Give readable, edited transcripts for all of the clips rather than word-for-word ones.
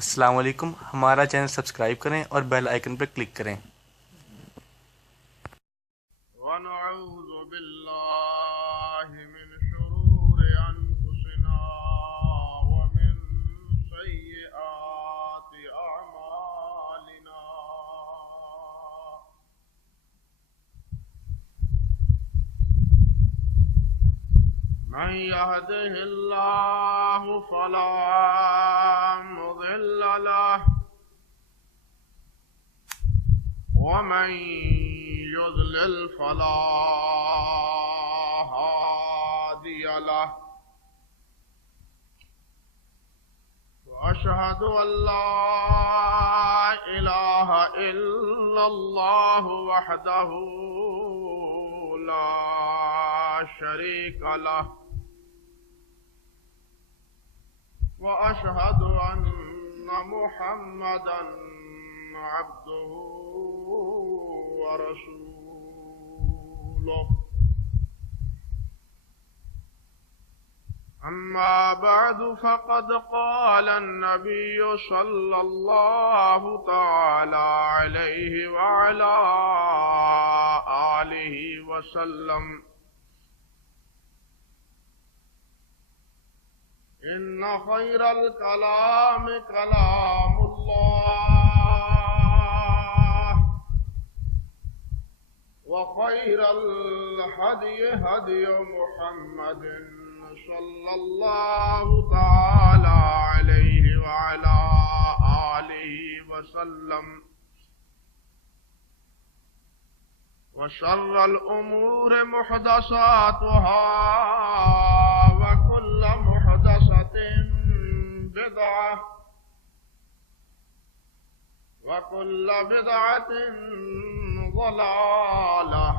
السلام علیکم، ہمارا چینل سبسکرائب کریں اور بیل آئیکن پر کلک کریں۔ ونعوذ باللہ من شرور انفسنا ومن سیئات اعمالنا، من يهده الله فلا مضل له ومن يضلل فلا هادي له، وأشهد أن لا إله إلا الله وحده لا شريك له، وأشهد أن محمدا عبده ورسوله، أما بعد فقد قال النبي صلى الله تعالى عليه وعلى آله وسلم: إن خير الكلام كلام الله، وخير الهدي هدي محمد صلى الله تعالى عليه وعلى آله وسلم، وشر الأمور محدثاتها، وكل محدثة بدعة، وكل بدعة ضلالة،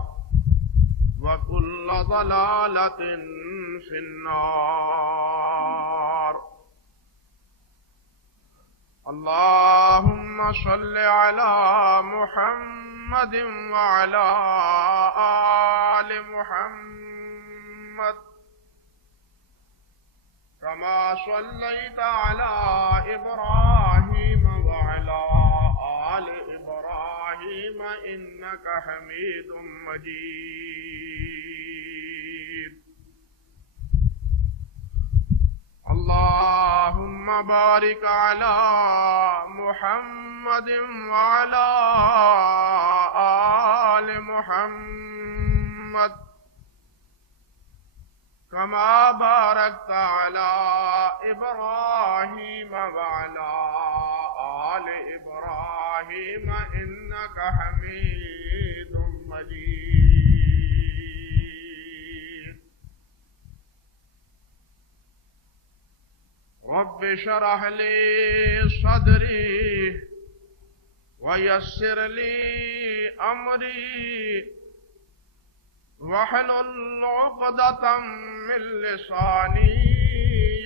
وكل ضلالة في النار. اللهم صل على محمد وعلى آل محمد كما صليت على إبراهيم وعلى آل إبراهيم إنك حميد مجيد. اللهم بارك على محمد وعلى آل محمد كما باركت على إبراهيم وعلى آل إبراهيم إنك حميد مجيد. رب اشرح لي صدري ويسر لي أمري واحلل عقدة من لساني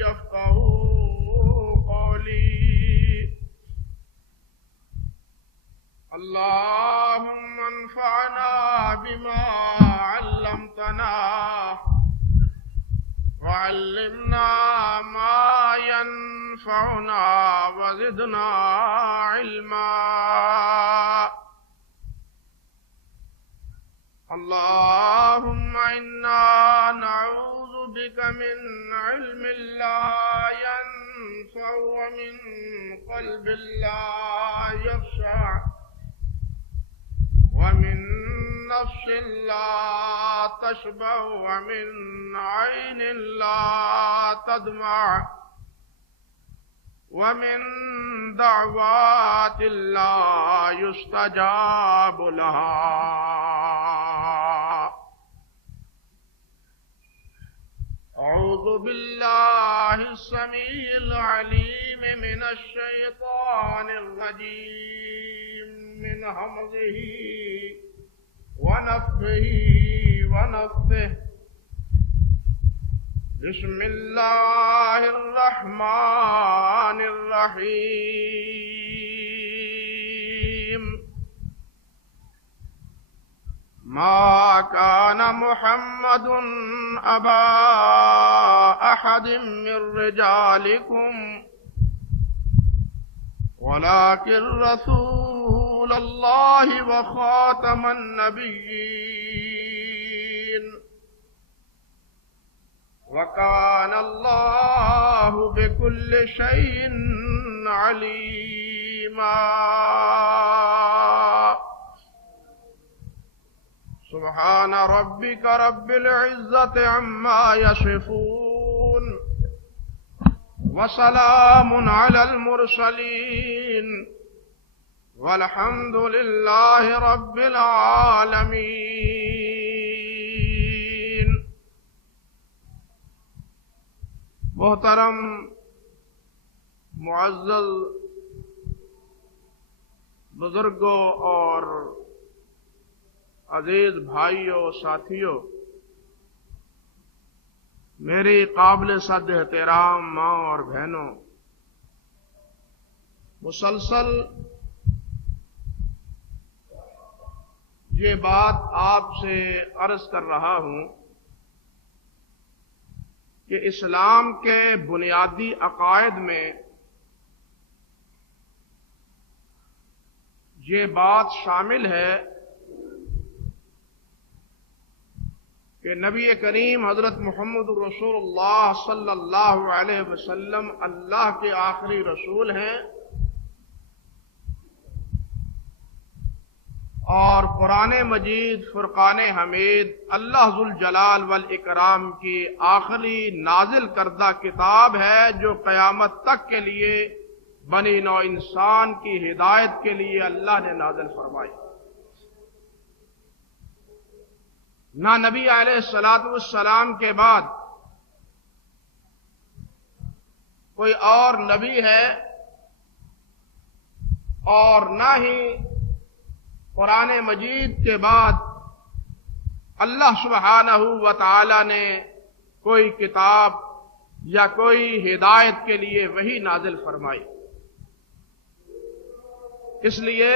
يفقهوا قولي. اللهم انفعنا بما علمتنا وعلمنا ما ينفعنا وزدنا علما. اللهم إنا نعوذ بك من علم لا ينفع ومن قلب لا يخشع ومن نفس لا تشبع ومن عين لا تدمع ومن دعوات لا يستجاب لها. أعوذ بالله السميع العليم من الشيطان الرجيم من همزه ونفخه ونفثه. بسم الله الرحمن الرحيم. ما كان محمد أبا أحد من رجالكم ولكن رسول الله وخاتم النبيين وكان الله بكل شيء عليما سبحان ربك رب العزة عما يصفون وسلام على المرسلين والحمد لله رب العالمين. محترم معزز بزرگوں اور عزیز بھائیوں ساتھیوں، میری قابل صد احترام ماں اور بہنوں، مسلسل یہ بات آپ سے عرض کر رہا ہوں کہ اسلام کے بنیادی عقائد میں یہ بات شامل ہے کہ نبی کریم حضرت محمد رسول اللہ صلی اللہ علیہ وسلم اللہ کے آخری رسول ہیں اور قرآن مجید فرقان حمید اللہ ذوالجلال والاکرام کی آخری نازل کردہ کتاب ہے جو قیامت تک کے لیے بنی نوع انسان کی ہدایت کے لیے اللہ نے نازل فرمائی. نہ نبی علیہ الصلوۃ والسلام کے بعد کوئی اور نبی ہے اور نہ ہی قرآن مجید کے بعد اللہ سبحانہ و تعالی نے کوئی کتاب یا کوئی ہدایت کے لیے وحی نازل فرمائی. اس لیے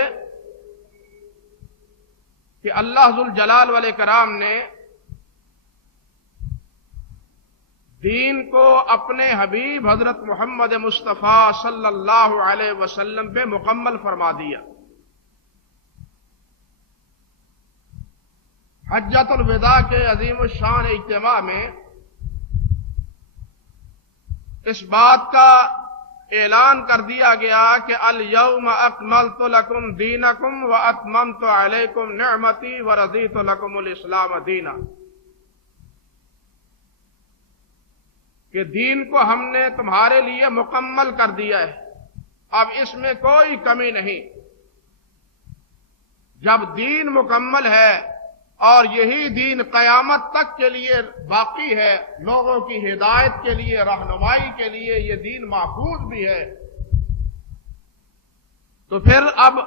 کہ اللہ ذوالجلال والاکرام نے دین کو اپنے حبیب حضرت محمد مصطفیٰ صلی اللہ علیہ وسلم پہ مکمل فرما دیا. حجۃ الوداع کے عظیم الشان اجتماع میں اس بات کا اعلان کر دیا گیا کہ الیوم اکملت لکم دینکم واتممت علیکم نعمتی ورضیت لکم الاسلام دینا، کہ دین کو ہم نے تمہارے لیے مکمل کر دیا ہے، اب اس میں کوئی کمی نہیں. جب دین مکمل ہے اور یہی دین قیامت تک کے لیے باقی ہے، لوگوں کی ہدایت کے لیے، رہنمائی کے لیے یہ دین محفوظ بھی ہے، تو پھر اب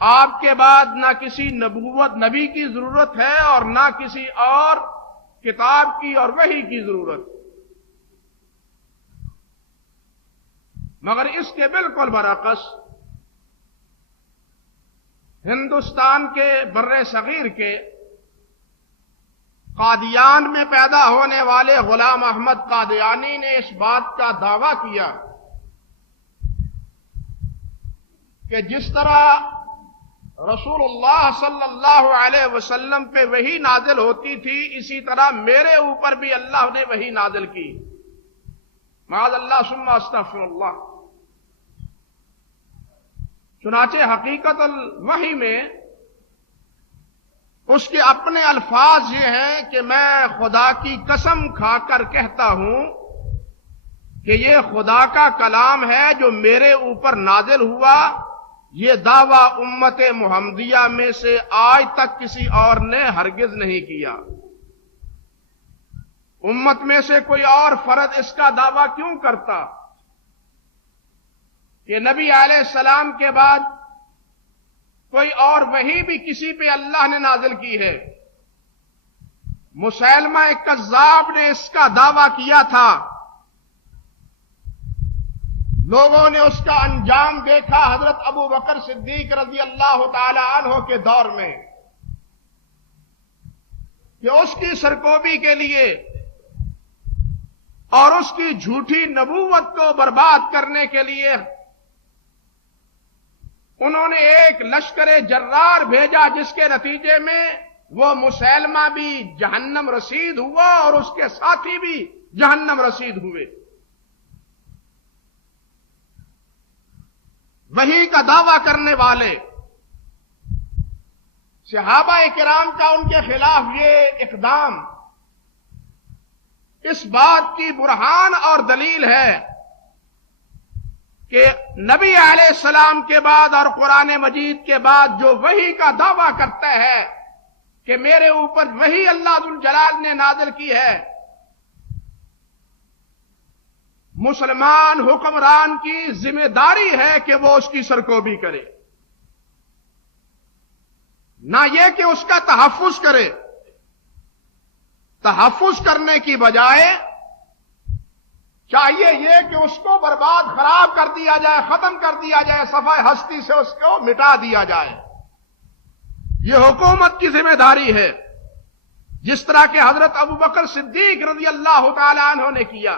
آپ کے بعد نہ کسی نبی کی ضرورت ہے اور نہ کسی اور کتاب کی اور وحی کی ضرورت. مگر اس کے بالکل برعکس ہندوستان کے بر صغیر کے قادیان میں پیدا ہونے والے غلام احمد قادیانی نے اس بات کا دعویٰ کیا کہ جس طرح رسول اللہ صلی اللہ علیہ وسلم پہ وحی نازل ہوتی تھی، اسی طرح میرے اوپر بھی اللہ نے وحی نازل کی. معاذ اللہ ثم استغفر اللہ. چنانچہ حقیقت الوحی میں اس کے اپنے الفاظ یہ ہیں کہ میں خدا کی قسم کھا کر کہتا ہوں کہ یہ خدا کا کلام ہے جو میرے اوپر نازل ہوا. یہ دعویٰ امت محمدیہ میں سے آج تک کسی اور نے ہرگز نہیں کیا. امت میں سے کوئی اور فرد اس کا دعویٰ کیوں کرتا کہ نبی علیہ السلام کے بعد کوئی اور وحی بھی کسی پہ اللہ نے نازل کی ہے. مسیلمہ کذاب نے اس کا دعویٰ کیا تھا، لوگوں نے اس کا انجام دیکھا حضرت ابو بکر صدیق رضی اللہ تعالی عنہ کے دور میں، کہ اس کی سرکوبی کے لیے اور اس کی جھوٹی نبوت کو برباد کرنے کے لیے انہوں نے ایک لشکر جرار بھیجا جس کے نتیجے میں وہ مسیلمہ بھی جہنم رسید ہوا اور اس کے ساتھی بھی جہنم رسید ہوئے. وحی کا دعویٰ کرنے والے صحابہ کرام کا ان کے خلاف یہ اقدام اس بات کی برہان اور دلیل ہے کہ نبی علیہ السلام کے بعد اور قرآن مجید کے بعد جو وحی کا دعویٰ کرتا ہے کہ میرے اوپر وحی اللہ ذوالجلال نے نازل کی ہے، مسلمان حکمران کی ذمہ داری ہے کہ وہ اس کی سرکوبی کرے، نہ یہ کہ اس کا تحفظ کرے. تحفظ کرنے کی بجائے چاہیے یہ کہ اس کو برباد خراب کر دیا جائے، ختم کر دیا جائے، صفحہ ہستی سے اس کو مٹا دیا جائے. یہ حکومت کی ذمہ داری ہے، جس طرح کہ حضرت ابوبکر صدیق رضی اللہ تعالی عنہ نے کیا.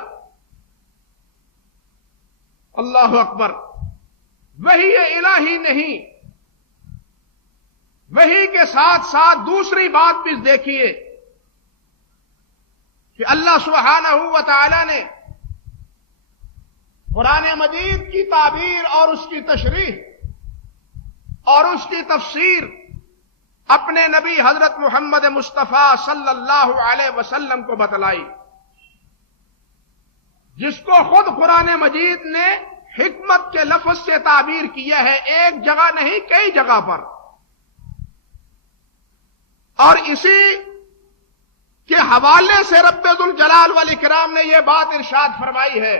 اللہ اکبر. وحی الہی نہیں، وحی کے ساتھ ساتھ دوسری بات بھی دیکھیے کہ اللہ سبحانہ و تعالی نے قرآن مجید کی تعبیر اور اس کی تشریح اور اس کی تفسیر اپنے نبی حضرت محمد مصطفیٰ صلی اللہ علیہ وسلم کو بتلائی، جس کو خود قرآن مجید نے حکمت کے لفظ سے تعبیر کیا ہے، ایک جگہ نہیں کئی جگہ پر. اور اسی کے حوالے سے رب ذوالجلال والاکرام نے یہ بات ارشاد فرمائی ہے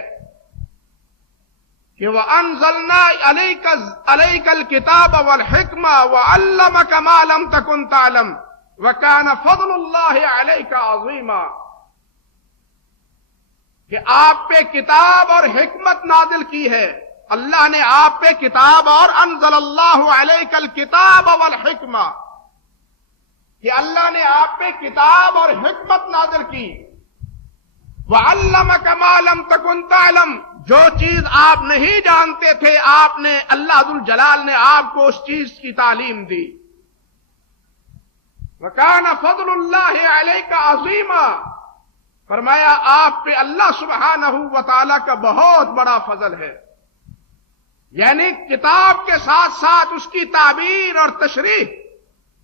کہ وَأَنزَلْنَا عَلَيْكَ الْكِتَابَ وَالْحِكْمَةَ وَعَلَّمَكَ مَا لَمْ تَكُنْ تَعْلَمْ وَكَانَ فَضْلُ اللَّهِ عَلَيْكَ عَظِيمًا. کہ آپ پہ کتاب اور حکمت نازل کی ہے. اللہ نے آپ پہ کتاب اور انزل اللہ علیک الکتاب والحکمہ، کہ اللہ نے آپ پہ کتاب اور حکمت نازل کی. وَعَلَّمَكَ مَا لَمْ تَكُنْ تَعْلَمْ، جو چیز آپ نہیں جانتے تھے آپ نے اللہ ذوالجلال نے آپ کو اس چیز کی تعلیم دی. وَكَانَ فَضْلُ اللَّهِ عَلَيْكَ عَظِيمًا، فرمایا آپ پہ اللہ سبحانہ و تعالی کا بہت بڑا فضل ہے. یعنی کتاب کے ساتھ ساتھ اس کی تعبیر اور تشریح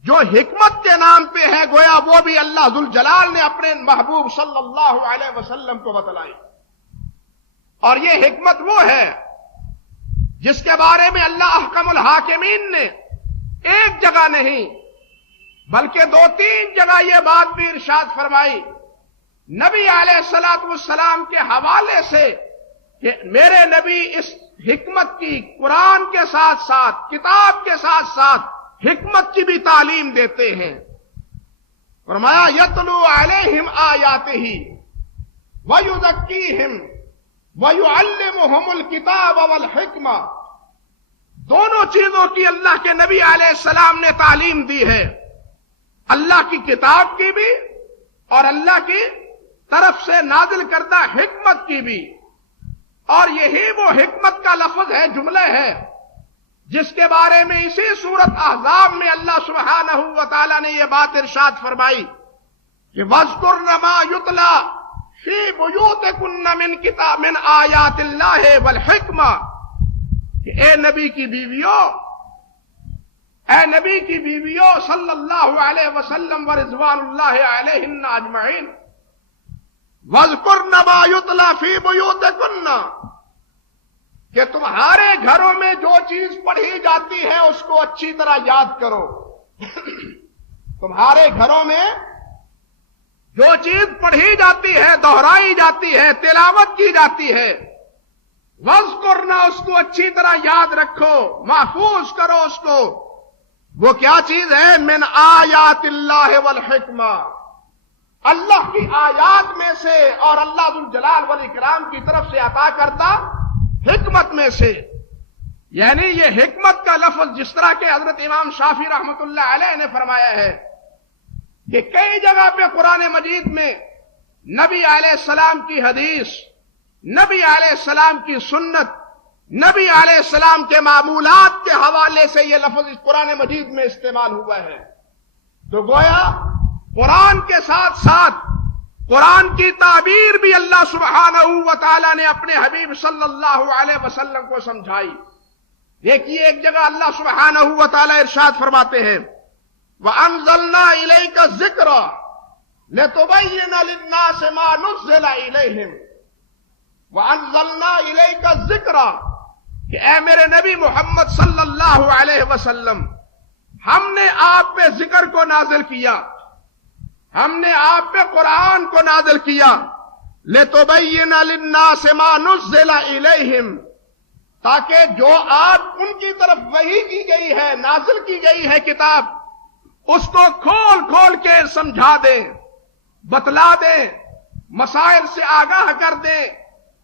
جو حکمت کے نام پہ ہے، گویا وہ بھی اللہ ذوالجلال نے اپنے محبوب صلی اللہ علیہ وسلم کو بتلائی. اور یہ حکمت وہ ہے جس کے بارے میں اللہ احکم الحاکمین نے ایک جگہ نہیں بلکہ 2-3 جگہ یہ بات بھی ارشاد فرمائی نبی علیہ السلام کے حوالے سے کہ میرے نبی اس حکمت کی قرآن کے ساتھ ساتھ کتاب کے ساتھ ساتھ حکمت کی بھی تعلیم دیتے ہیں. فرمایا یتلو علیہم آیاتہ ویزکیہم ویعلمہم الکتاب والحکمہ. دونوں چیزوں کی اللہ کے نبی علیہ السلام نے تعلیم دی ہے، اللہ کی کتاب کی بھی اور اللہ کی طرف سے نازل کردہ حکمت کی بھی. اور یہی وہ حکمت کا لفظ ہے، جملہ ہے، جس کے بارے میں اسی سورت احزاب میں اللہ سبحانہ و تعالی نے یہ بات ارشاد فرمائی کہ وَاذْكُرْنَ مَا يُتْلَى فِي بُيُوتِكُنَّ مِنْ آیَاتِ اللَّهِ وَالْحِکْمَةِ، کہ اے نبی کی بیویوں صلی اللہ علیہ وسلم ورضوان اللہ علیہن اجمعین، وَاذْكُرْنَ مَا يُتْلَى فِي بُيُوتِكُنَّ، کہ تمہارے گھروں میں جو چیز پڑھی جاتی ہے اس کو اچھی طرح یاد کرو. تمہارے گھروں میں جو چیز پڑھی جاتی ہے، دہرائی جاتی ہے، تلاوت کی جاتی ہے، وَاذْكُرْنَ، اس کو اچھی طرح یاد رکھو، محفوظ کرو اس کو. وہ کیا چیز ہے؟ من آیات اللہ والحکمہ، اللہ کی آیات میں سے اور اللہ ذوالجلال والاکرام کی طرف سے عطا کرتا حکمت میں سے. یعنی یہ حکمت کا لفظ جس طرح کہ حضرت امام شافعی رحمۃ اللہ علیہ نے فرمایا ہے کہ کئی جگہ پہ قرآن مجید میں نبی علیہ السلام کی حدیث، نبی علیہ السلام کی سنت نبی علیہ السلام کے معمولات کے حوالے سے یہ لفظ اس قرآن مجید میں استعمال ہوا ہے. تو گویا قرآن کے ساتھ ساتھ قرآن کی تعبیر بھی اللہ سبحانہ و تعالی نے اپنے حبیب صلی اللہ علیہ وسلم کو سمجھائی. دیکھیے ایک جگہ اللہ سبحانہ و تعالی ارشاد فرماتے ہیں وَأَنزَلْنَا إِلَيْكَ الذِّكْرَ لِتُبَيِّنَ لِلنَّاسِ مَا نُزِّلَ إِلَيْهِمْ وَأَنزَلْنَا إِلَيْكَ الذِّكْرَ کہ اے میرے نبی محمد صلی اللہ علیہ وسلم، ہم نے آپ پہ ذکر کو نازل کیا، ہم نے آپ پہ قرآن کو نازل کیا لِتُبَيِّنَ لِلنَّاسِ مَا نُزِّلَ إِلَيْهِمْ تاکہ جو آپ ان کی طرف وحی کی گئی ہے، نازل کی گئی ہے کتاب، اس کو کھول کھول کے سمجھا دیں، بتلا دیں، مسائل سے آگاہ کر دیں،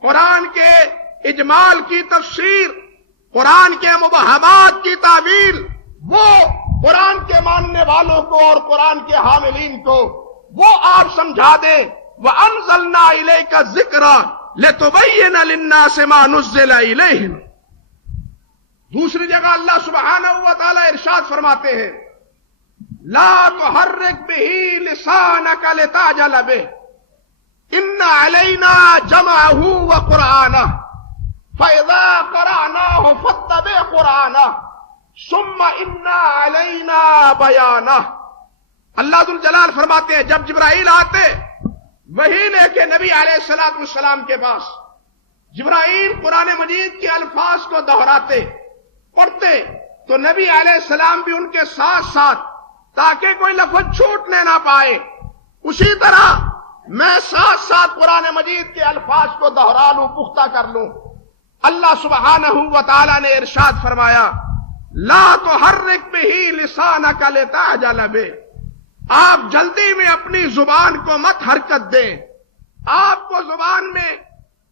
قرآن کے اجمال کی تفسیر، قرآن کے مبہمات کی تعویل، وہ قرآن کے ماننے والوں کو اور قرآن کے حاملین کو وہ آپ سمجھا دیں. وَأَنزَلْنَا إِلَيْكَ الذِّكْرَ لِتُبَيِّنَ لِلنَّاسِ مَا نُزِّلَ إِلَيْهِمْ. دوسری جگہ اللہ سبحانہ و تعالی ارشاد فرماتے ہیں لا تحرک بہ لسانک لتعجل بہ ان علینا جمعہ وقرآنہ فاذا قرأناہ فاتبع قرآنہ ثم ان علینا بیانہ. اللہ ذوالجلال فرماتے ہیں جب جبرائیل آتے وہی لے کے نبی علیہ السلام کے پاس، جبرائیل قرآن مجید کے الفاظ کو دہراتے پڑھتے تو نبی علیہ السلام بھی ان کے ساتھ ساتھ تاکہ کوئی لفظ چھوٹنے نہ پائے، اسی طرح میں ساتھ ساتھ قرآن مجید کے الفاظ کو دہرا لوں، پختہ کر لوں. اللہ سبحانہ و تعالی نے ارشاد فرمایا لا تحرک بہ لسانک لتعجل بہ، آپ جلدی میں اپنی زبان کو مت حرکت دیں. آپ کو زبان میں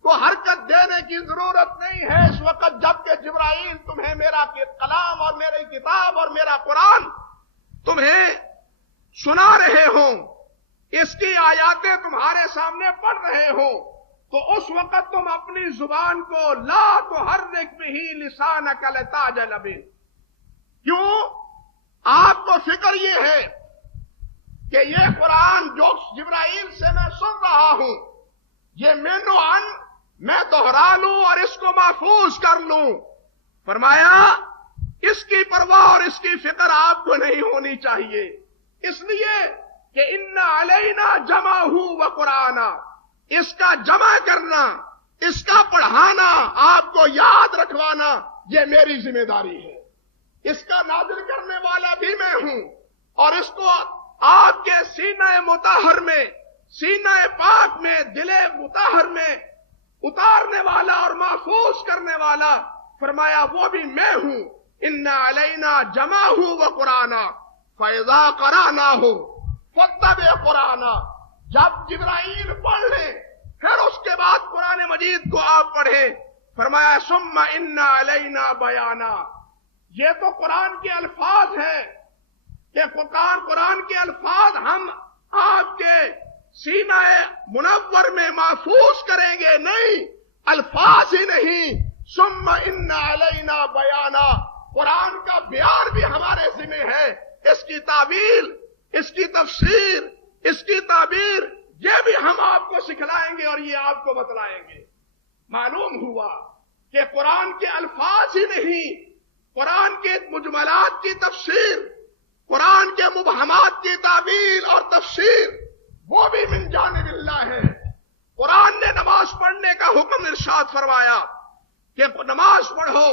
کو حرکت دینے کی ضرورت نہیں ہے اس وقت جبکہ جبرائیل تمہیں میرا کلام اور میری کتاب اور میرا قرآن تمہیں سنا رہے ہوں، اس کی آیاتیں تمہارے سامنے پڑھ رہے ہوں، تو اس وقت تم اپنی زبان کو لا تحرک بہ لسانک لتعجل بہ. کیوں؟ آپ کو فکر یہ ہے کہ یہ قرآن جو جبرائیل سے میں سن رہا ہوں یہ میں دہرا لوں اور اس کو محفوظ کر لوں. فرمایا اس کی پرواہ اور اس کی فکر آپ کو نہیں ہونی چاہیے، اس لیے کہ ان علینا جمعہ و قرآنہ، اس کا جمع کرنا، اس کا پڑھانا، آپ کو یاد رکھوانا یہ میری ذمہ داری ہے. اس کا نازل کرنے والا بھی میں ہوں اور اس کو آپ کے سینہ مطہر میں، سینہ پاک میں، دل مطہر میں اتارنے والا اور محفوظ کرنے والا فرمایا وہ بھی میں ہوں. ان علینا جمعہ و قرآنہ فاذا قرأناہ فاتبع قرآنہ. جب جبرائیل پڑھ لیں پھر اس کے بعد قرآن مجید کو آپ پڑھیں. فرمایا ثم ان علینا بیانہ. یہ تو قرآن کے الفاظ ہیں کہ قرآن کے الفاظ ہم آپ کے سینہ منور میں محفوظ کریں گے. نہیں، الفاظ ہی نہیں، ثم ان علینا بیانہ، قرآن کا بیان بھی ہمارے ذمہ ہے. اس کی تعویل، اس کی تفسیر، اس کی تعبیر یہ بھی ہم آپ کو سکھلائیں گے اور یہ آپ کو بتلائیں گے. معلوم ہوا کہ قرآن کے الفاظ ہی نہیں، قرآن کے مجملات کی تفسیر، قرآن کے مبہمات کی تعویل اور تفسیر وہ بھی من جانب اللہ ہے. قرآن نے نماز پڑھنے کا حکم ارشاد فرمایا کہ نماز پڑھو،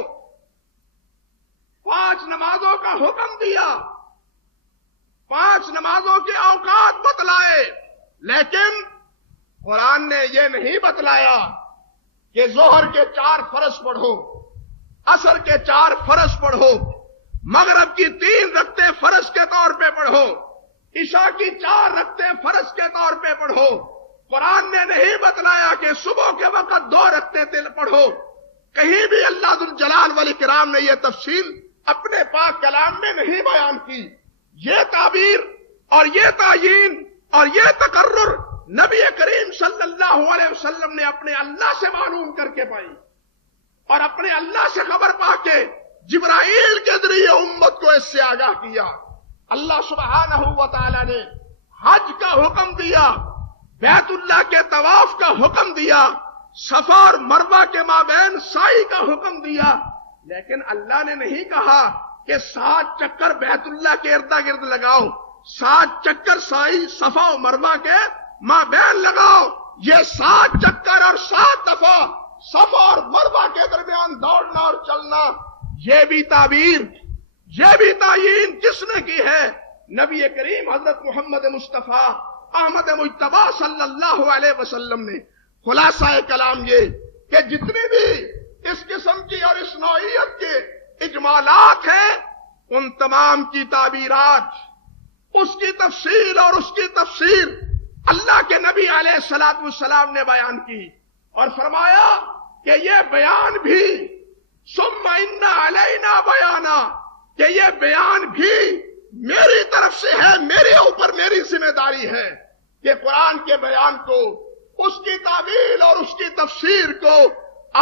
5 نمازوں کا حکم دیا، 5 نمازوں کے اوقات بتلائے، لیکن قرآن نے یہ نہیں بتلایا کہ ظہر کے 4 فرض پڑھو، عصر کے 4 فرض پڑھو، مغرب کی 3 رکعتیں فرض کے طور پہ پڑھو، عشاء کی 4 رکعتیں فرض کے طور پہ پڑھو. قرآن نے نہیں بتلایا کہ صبح کے وقت 2 رکعتیں پڑھو. کہیں بھی اللہ ذوالجلال والاکرام نے یہ تفصیل اپنے پاک کلام میں نہیں بیان کی. یہ تعبیر اور یہ تعیین اور یہ تقرر نبی کریم صلی اللہ علیہ وسلم نے اپنے اللہ سے معلوم کر کے پائی. اور اپنے اللہ سے خبر پا کے جبرائیل کے ذریعے امت کو اس سے آگاہ کیا۔ اللہ سبحانہ و تعالی نے حج کا حکم دیا، بیت اللہ کے طواف کا حکم دیا، صفا اور مروہ کے مابین سعی کا حکم دیا، لیکن اللہ نے نہیں کہا کہ 7 چکر بیت اللہ کے ارد گرد لگاؤ، 7 چکر سعی صفا و مروہ کے مابین لگاؤ۔ یہ 7 چکر اور 7 دفعہ صفا اور مروہ کے درمیان دوڑنا اور چلنا، یہ بھی تعبیر، یہ بھی تعیین کس نے کی ہے؟ نبی کریم حضرت محمد مصطفیٰ احمد مجتبی صلی اللہ علیہ وسلم نے۔ خلاصہ کلام یہ کہ جتنی بھی اس قسم کی اور اس نوعیت کے اجمالات ہیں، ان تمام کی تعبیرات، اس کی تفصیل اور اس کی تفسیر اللہ کے نبی علیہ الصلوۃ والسلام نے بیان کی، اور فرمایا کہ یہ بیان بھی ثم ان علینا بیانا، کہ یہ بیان بھی میری طرف سے ہے، میرے اوپر میری ذمہ داری ہے کہ قرآن کے بیان کو، اس کی تعویل اور اس کی تفسیر کو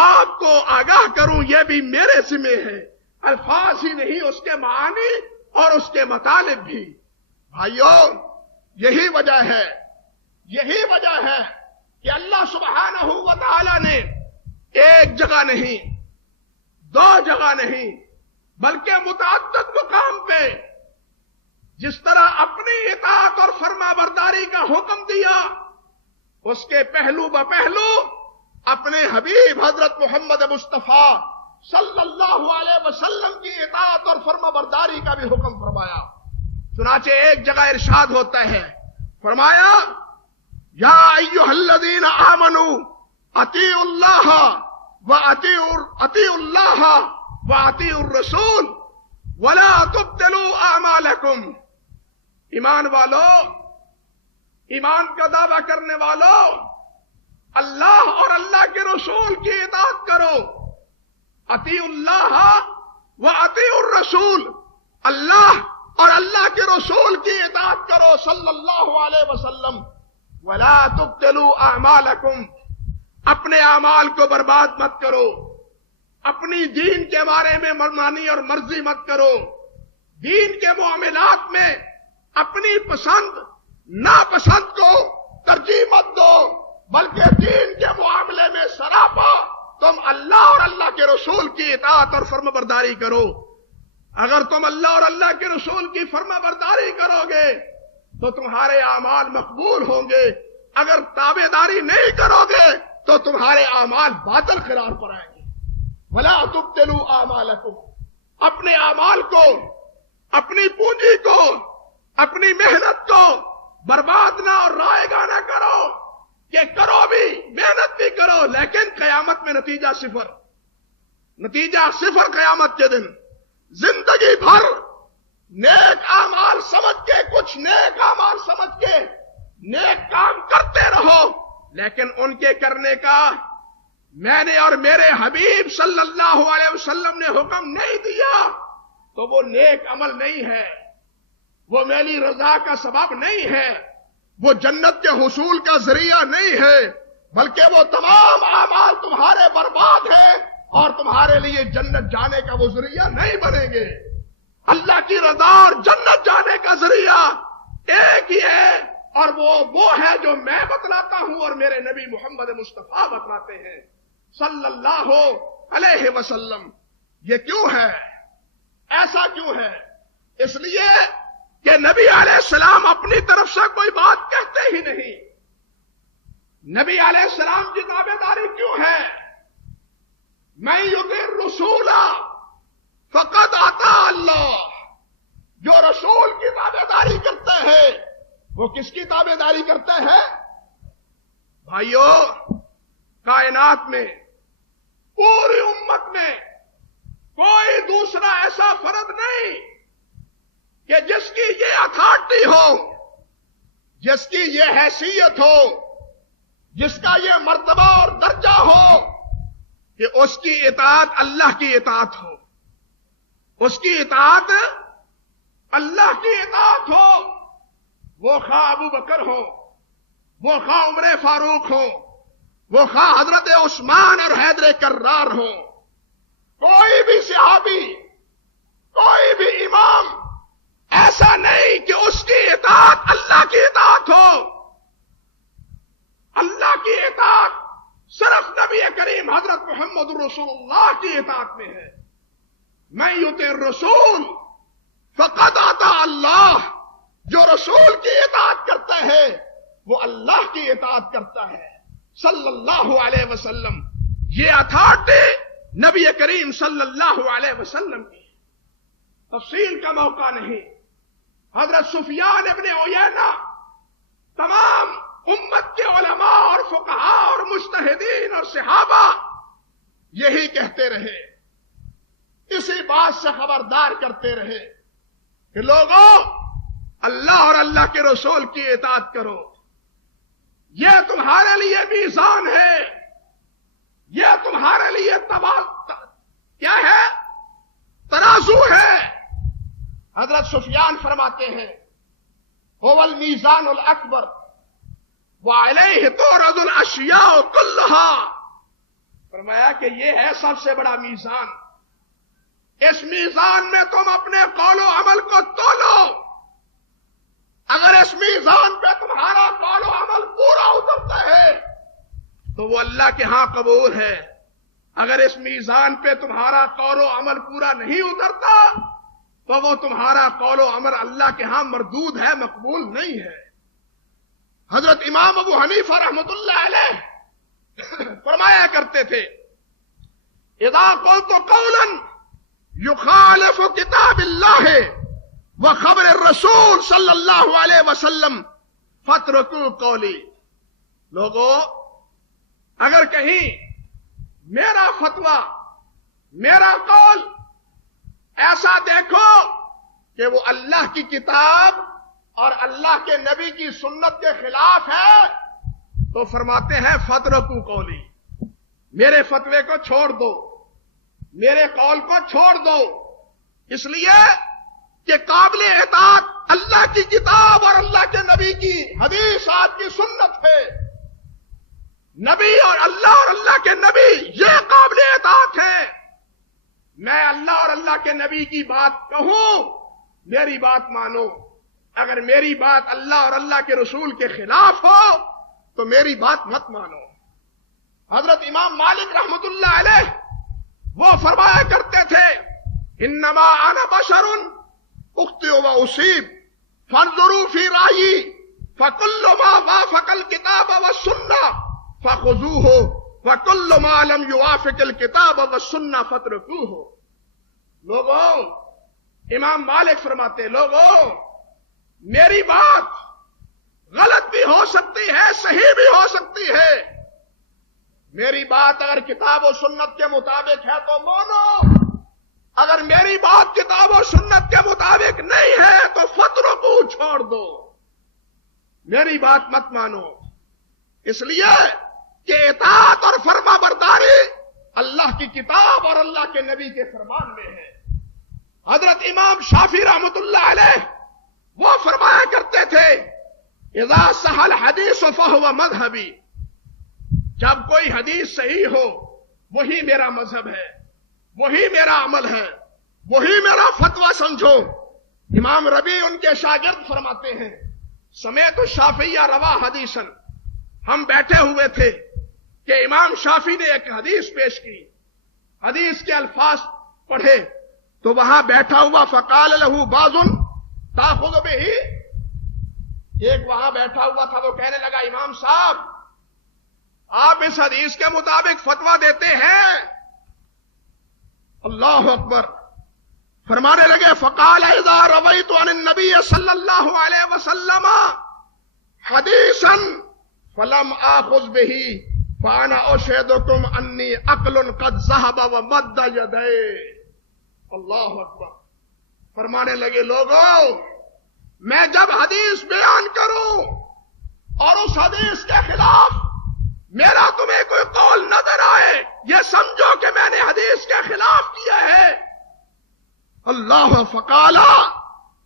آپ کو آگاہ کروں، یہ بھی میرے ذمہ ہے۔ الفاظ ہی نہیں، اس کے معانی اور اس کے مطالب بھی۔ بھائیو، یہی وجہ ہے کہ اللہ سبحانہ و تعالی نے ایک جگہ نہیں، 2 جگہ نہیں، بلکہ متعدد مقام پہ جس طرح اپنی اطاعت اور فرما برداری کا حکم دیا، اس کے پہلو بپہلو اپنے حبیب حضرت محمد مصطفیٰ صلی اللہ علیہ وسلم کی اطاعت اور فرما برداری کا بھی حکم فرمایا۔ چنانچہ ایک جگہ ارشاد ہوتا ہے، فرمایا یا ایھا الذین آمنوا اطیعوا اللہ واطیعوا اللہ واطیعوا الرسول ولا تبطلوا اعمالکم۔ ایمان والو، ایمان کا دعویٰ کرنے والوں، اللہ اور اللہ کے رسول کی اطاعت کرو۔ اطیعوا اللہ واطیعوا الرسول، اللہ اور اللہ کے رسول کی اطاعت کرو صلی اللہ علیہ وسلم۔ ولا تبطلوا اعمالکم، اپنے اعمال کو برباد مت کرو، اپنی دین کے بارے میں منمانی اور مرضی مت کرو، دین کے معاملات میں اپنی پسند ناپسند کو ترجیح مت دو، بلکہ دین کے معاملے میں سراپا تم اللہ اور اللہ کے رسول کی اطاعت اور فرما برداری کرو۔ اگر تم اللہ اور اللہ کے رسول کی فرما برداری کرو گے تو تمہارے اعمال مقبول ہوں گے، اگر تابع داری نہیں کرو گے تو تمہارے اعمال باطل قرار پر آئیں گے۔ ولا تبطلوا اعمالکم، اپنے اعمال کو، اپنی پونجی کو، اپنی محنت کو برباد نہ اور رائے گا نہ کرو کہ کرو بھی، محنت بھی کرو، لیکن قیامت میں نتیجہ صفر قیامت کے دن۔ زندگی بھر نیک اعمال سمجھ کے، کچھ نیک اعمال سمجھ کے نیک کام کرتے رہو، لیکن ان کے کرنے کا میں نے اور میرے حبیب صلی اللہ علیہ وسلم نے حکم نہیں دیا تو وہ نیک عمل نہیں ہے، وہ میری رضا کا سبب نہیں ہے، وہ جنت کے حصول کا ذریعہ نہیں ہے، بلکہ وہ تمام اعمال تمہارے برباد ہیں اور تمہارے لیے جنت جانے کا وہ ذریعہ نہیں بنیں گے۔ اللہ کی رضا اور جنت جانے کا ذریعہ ایک ہی ہے، اور وہ ہے جو میں بتلاتا ہوں اور میرے نبی محمد مصطفیٰ بتلاتے ہیں صلی اللہ علیہ وسلم۔ یہ کیوں ہے؟ ایسا کیوں ہے؟ اس لیے کہ نبی علیہ السلام اپنی طرف سے کوئی بات کہتے ہی نہیں۔ نبی علیہ السلام کی تابع داری کیوں ہے؟ میں یطیع الرسول فقد اطاع اللہ، جو رسول کی تابع داری کرتے ہیں وہ کس کی تابع داری کرتے ہیں؟ بھائیو، کائنات میں، پوری امت میں کوئی دوسرا ایسا فرد نہیں کہ جس کی یہ اتھارٹی ہو، جس کی یہ حیثیت ہو، جس کا یہ مرتبہ اور درجہ ہو کہ اس کی اطاعت اللہ کی اطاعت ہو، اس کی اطاعت اللہ کی اطاعت ہو، وہ خواہ ابو بکر ہو، وہ خواہ عمر فاروق ہو، وہ خواہ حضرت عثمان اور حیدر کرار ہو، محمد رسول اللہ کی اطاعت میں ہے. من یطع الرسول فقد اطاع اللہ. جو رسول کی اطاعت کرتا ہے وہ اللہ کی اطاعت کرتا ہے صلی اللہ علیہ وسلم. یہ اتھارٹی نبی کریم صلی اللہ علیہ وسلم کی. تفصیل کا موقع نہیں. حضرت سفیان ابن عیینہ تمام امت کے علماء اور فقہاء اور مجتہدین اور صحابہ یہی کہتے رہے, اسی بات سے خبردار کرتے رہے کہ لوگوں اللہ اور اللہ کے رسول کی اطاعت کرو. یہ تمہارے لیے میزان ہے, یہ تمہارے لیے کیا ہے, ترازو ہے. حضرت سفیان فرماتے ہیں هو المیزان الاکبر وعلیہ تعرض الاشیاء کلها. فرمایا کہ یہ ہے سب سے بڑا میزان. اس میزان میں تم اپنے قول و عمل کو تولو. اگر اس میزان پہ تمہارا قول و عمل پورا اترتا ہے تو وہ اللہ کے ہاں قبول ہے. اگر اس میزان پہ تمہارا قول و عمل پورا نہیں اترتا تو وہ تمہارا قول و عمل اللہ کے ہاں مردود ہے, مقبول نہیں ہے. حضرت امام ابو حنیفہ رحمۃ اللہ علیہ فرمایا کرتے تھے اذا قلت قولا یخالف کتاب اللہ وخبر الرسول صلی اللہ علیہ وسلم فاترکوا قولی. لوگوں اگر کہیں میرا فتویٰ, میرا قول ایسا دیکھو کہ وہ اللہ کی کتاب اور اللہ کے نبی کی سنت کے خلاف ہے تو فرماتے ہیں فاترکوا قولی, میرے فتوے کو چھوڑ دو, میرے قول کو چھوڑ دو. اس لیے کہ قابل اطاعت اللہ کی کتاب اور اللہ کے نبی کی حدیث آپ کی سنت ہے. نبی اور اللہ کے نبی یہ قابل اطاعت ہے. میں اللہ اور اللہ کے نبی کی بات کہوں, میری بات مانو. اگر میری بات اللہ اور اللہ کے رسول کے خلاف ہو تو میری بات مت مانو. حضرت امام مالک رحمت اللہ علیہ وہ فرمایا کرتے تھے انما انا بشر اخطئ و اصیب فانظروا فی رأیی فکل ما وافق الکتاب والسنہ فخذوہ وکل ما لم یوافق الکتاب والسنہ فاترکوہ. لوگوں امام مالک فرماتے لوگوں میری بات غلط بھی ہو سکتی ہے, صحیح بھی ہو سکتی ہے. میری بات اگر کتاب و سنت کے مطابق ہے تو مانو, اگر میری بات کتاب و سنت کے مطابق نہیں ہے تو فاترکوا چھوڑ دو, میری بات مت مانو. اس لیے کہ اطاعت اور فرما برداری اللہ کی کتاب اور اللہ کے نبی کے فرمان میں ہے. حضرت امام شافعی رحمت اللہ علیہ وہ فرمایا کرتے تھے اذا صح الحدیث فہو مذہبی. جب کوئی حدیث صحیح ہو وہی میرا مذہب ہے, وہی میرا عمل ہے, وہی میرا فتویٰ سمجھو. امام ربیع ان کے شاگرد فرماتے ہیں سمیت الشافعی روا حدیثا. ہم بیٹھے ہوئے تھے کہ امام شافعی نے ایک حدیث پیش کی, حدیث کے الفاظ پڑھے تو وہاں بیٹھا ہوا فقال له بعض تاخذ به, ایک وہاں بیٹھا ہوا تھا وہ کہنے لگا امام صاحب آپ اس حدیث کے مطابق فتویٰ دیتے ہیں. اللہ اکبر. فرمانے لگے فقال اذا رویت عن النبی صلی اللہ علیہ وسلم حدیثا فلم آخذ به فانا اشهدکم انی عقل قد ذهب ومد یدیہ. اللہ اکبر. فرمانے لگے لوگوں میں جب حدیث بیان کروں اور اس حدیث کے خلاف میرا تمہیں کوئی قول نظر آئے یہ سمجھو کہ میں نے حدیث کے خلاف کیا ہے. اللہ فقالا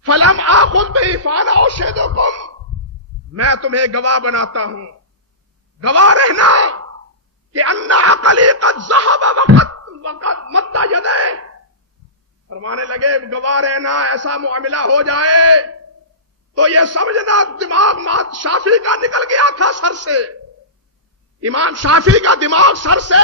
فلم آخذ به فانا اشهدکم, میں تمہیں گواہ بناتا ہوں, گواہ رہنا کہ ان عقلی قد ذهب وقد مد یدیہ. فرمانے لگے گواہ رہنا ایسا معاملہ ہو جائے تو یہ سمجھنا دماغ شافعی کا نکل گیا تھا سر سے. امام شافعی کا دماغ سر سے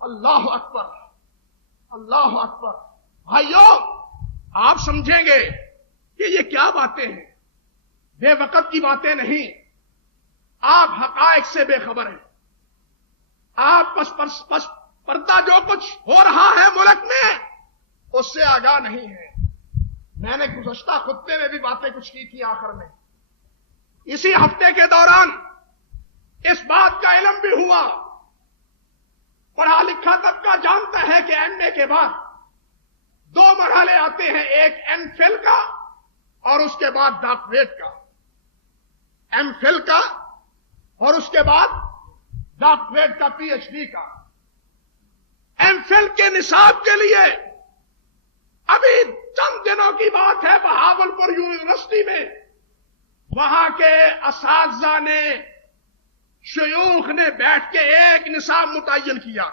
اللہ اکبر، اللہ اکبر۔ بھائیوں، آپ سمجھیں گے کہ یہ کیا باتیں ہیں، بے وقت کی باتیں نہیں، آپ حقائق سے بے خبر ہیں، آپ پس پردہ جو کچھ ہو رہا ہے ملک میں اس سے آگاہ نہیں ہے۔ میں نے گزشتہ خطبے میں بھی باتیں کچھ کی تھی، آخر میں اسی ہفتے کے دوران اس بات کا علم بھی ہوا، پڑھا لکھا طبقہ جانتا ہے کہ ایم اے کے بعد 2 مرحلے آتے ہیں، ایک ایم فل کا اور اس کے بعد ڈاکٹریٹ کا، ایم فل کا اور اس کے بعد ڈاکٹریٹ کا، پی ایچ ڈی کا۔ ایم فل کے نصاب کے لیے ابھی چند دنوں کی بات ہے، بہاولپور یونیورسٹی میں وہاں کے اساتذہ نے، شیوخ نے بیٹھ کے ایک نصاب متعین کیا۔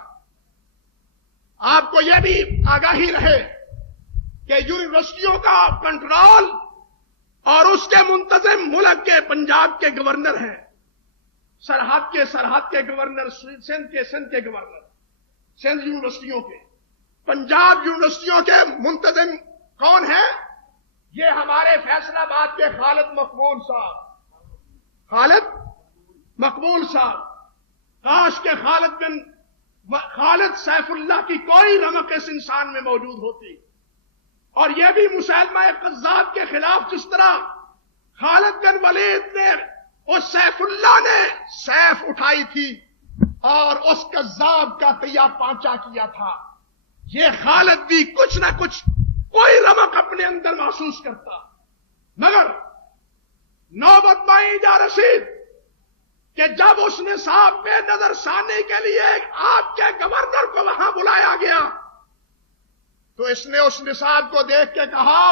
آپ کو یہ بھی آگاہی رہے کہ یونیورسٹیوں کا کنٹرول اور اس کے منتظم ملک کے پنجاب کے گورنر ہیں، سرحد کے گورنر، سندھ کے گورنر، سندھ یونیورسٹیوں کے، پنجاب یونیورسٹیوں کے منتظم کون ہیں؟ یہ ہمارے فیصل آباد کے خالد مقبول صاحب۔ کاش کے خالد سیف اللہ کی کوئی رمق اس انسان میں موجود ہوتی، اور یہ بھی مسلمہ قذاب کے خلاف جس طرح خالد بن ولید نے، اس سیف اللہ نے سیف اٹھائی تھی اور اس قذاب کا تیا پانچا کیا تھا، یہ خالد بھی کچھ نہ کچھ کوئی رمق اپنے اندر محسوس کرتا، مگر نوبت میں جا رسید کہ جب اس نصاب پہ نظر ثانی کے لیے آپ کے گورنر کو وہاں بلایا گیا تو اس نے اس نصاب کو دیکھ کے کہا،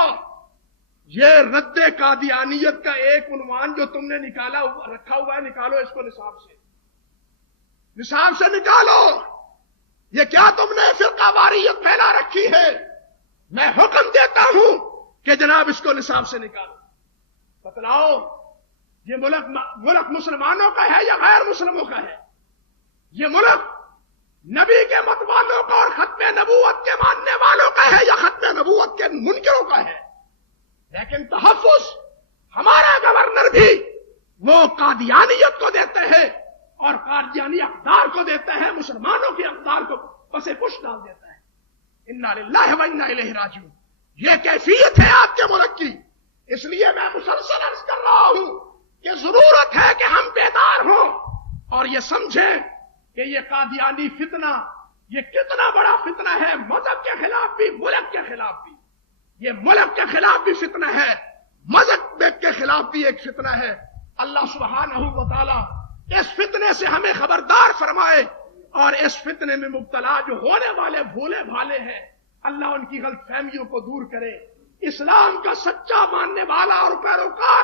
یہ رد قادیانیت کا ایک عنوان جو تم نے رکھا ہوا ہے، نکالو اس کو نصاب سے نکالو، یہ کیا تم نے فرقہ واریت پھیلا رکھی ہے؟ میں حکم دیتا ہوں کہ جناب اس کو نصاب سے نکالو۔ بتلاؤ یہ ملک مسلمانوں کا ہے یا غیر مسلموں کا ہے؟ یہ ملک نبی کے مت والوں کا اور ختم نبوت کے ماننے والوں کا ہے یا ختم نبوت کے منکروں کا ہے؟ لیکن تحفظ ہمارا گورنر بھی وہ قادیانیت کو دیتے ہیں اور قادیانی اقدار کو دیتا ہے، مسلمانوں کے اقدار کو پسے پش ڈال دیتا ہے۔ انا للہ و انا الیہ راجعون، یہ کیفیت ہے آپ کے ملک کی۔ اس لیے میں مسلسل عرض کر رہا ہوں کہ ضرورت ہے کہ ہم بیدار ہوں اور یہ سمجھیں کہ یہ قادیانی فتنہ یہ کتنا بڑا فتنہ ہے، مذہب کے خلاف بھی، ملک کے خلاف بھی۔ یہ ملک کے خلاف بھی فتنہ ہے، مذہب کے خلاف بھی ایک فتنہ ہے۔ اللہ سبحانہ و تعالی اس فتنے سے ہمیں خبردار فرمائے، اور اس فتنے میں مبتلا جو ہونے والے بھولے بھالے ہیں، اللہ ان کی غلط فہمیوں کو دور کرے، اسلام کا سچا ماننے والا اور پیروکار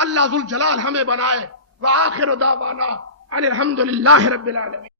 اللہ ذوالجلال ہمیں بنائے۔ وآخر دعوانا ان الحمد للہ رب العالمین۔